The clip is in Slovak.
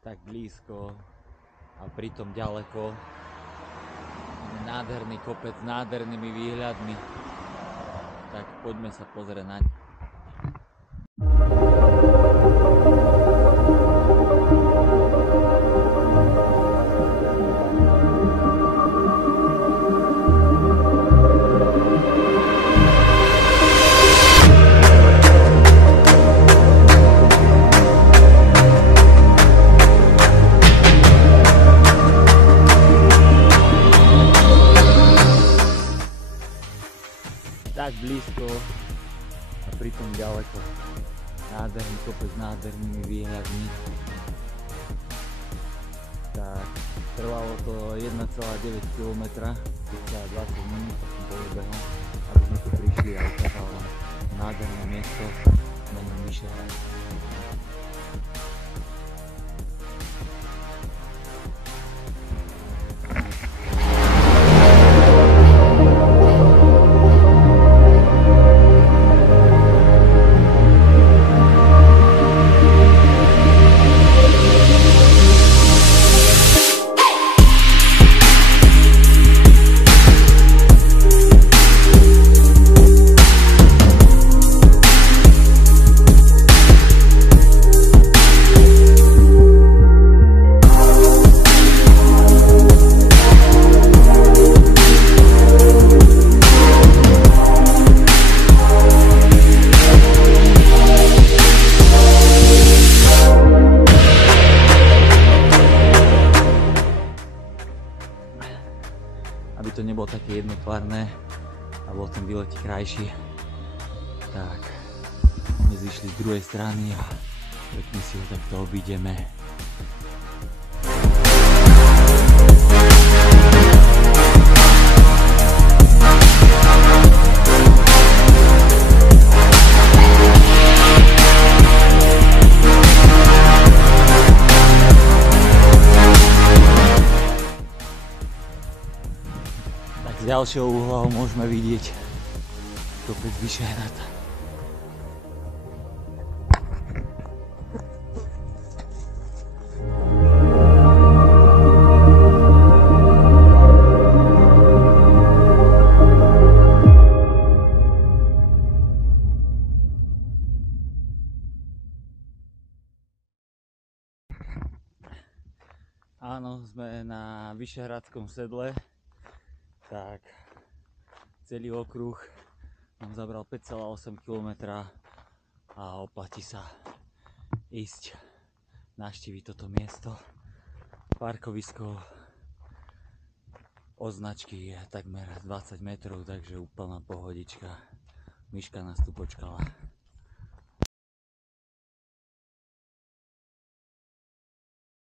tak blízko a pritom ďaleko. Nádherný kopec s nádhernými výhľadmi. Tak poďme sa pozrieť na ne. Tak blízko a pritom ďaleko. Nádherný kopec s nádhernými výhľadmi. Tak trvalo to 1,9 km, 20 minút takým polobehom, aby sme tu prišli a ukázalo nám nádherné miesto menom Vyšehrad. Aby to nebolo také jednotvárne a bol ten výlet krajší, tak my zišli z druhej strany a pekne si ho takto obídeme. Z ďalšieho uhla môžeme vidieť kopec Vyšehrad. Áno, sme na Vyšehradskom sedle. Tak celý okruh nám zabral 5,8 km a oplatí sa ísť navštíviť toto miesto. Parkovisko od značky je takmer 20 metrov, takže úplná pohodička. Miška nás tu počkala.